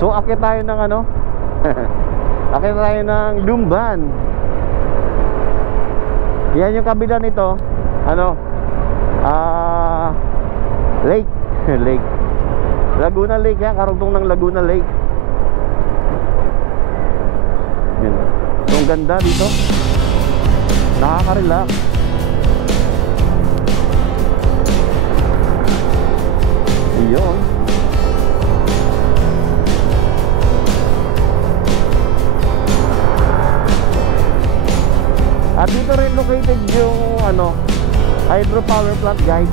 So akit tayo ng ano akit tayo ng Lumban. Yan yung kabila nito. Ano? Lake. Lake. Laguna Lake yan. Karugtong ng Laguna Lake. Yan. So ang ganda dito. Nakaka-relax. Ayun. At dito rin located yung ano, hydropower plant, guys.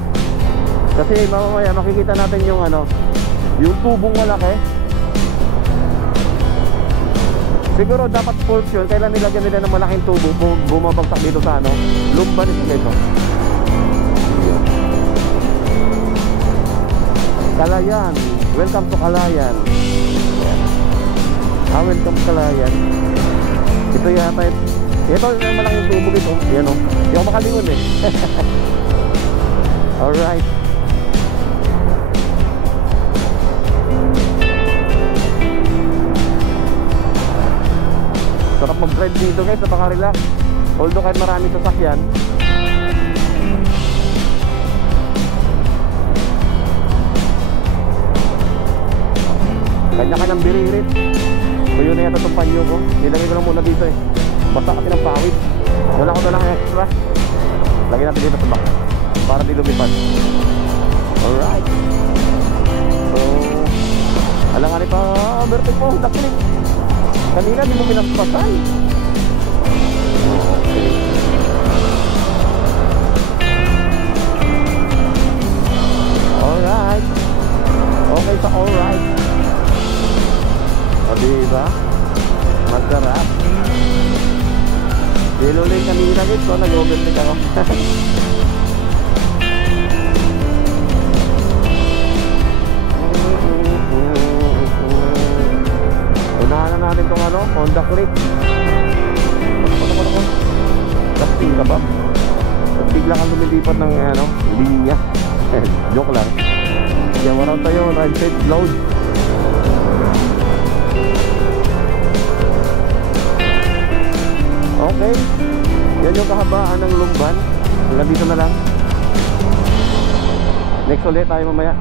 Kasi mamaya makikita natin yung ano, yung tubong malaki. Siguro dapat fault yun. Kailan nilagyan nila ng malaking tubo kung bumabagsak dito sa ano, Lumban ito. Calayan. Welcome to Calayan. Welcome to Calayan. Ito yata ito yung malaking tubo ito. Yan o. Hindi ako makalingon eh. Alright. Sarap mag-drive dito guys. Napaka-relax. Although kahit maraming sasakyan, kanya-kanyang biririt. So yun na yata itong panyo ko. Nilagay ko lang muna dito eh. Basta kasi ng pawid. Wala ko na lang extra. Lagyan natin dito sa back para di lumipad. Alright. So alangan ito. Vertical po. Dakilig. Kanina di mo pinagpasan. Okay. Alright. Okay sa alright. O diba? Masarap. Dinuloy kanina dito, nag-overtake ako. Unahan na natin itong ano, Honda Click. Casting ka ba? Bigla kang lumilipat ng ano, linya. Joke lang. Kaya waran tayo, ride safe, load. Okay, yan yung kahabaan ng Lumban. Hanggang dito na lang. Next ulit tayo mamaya.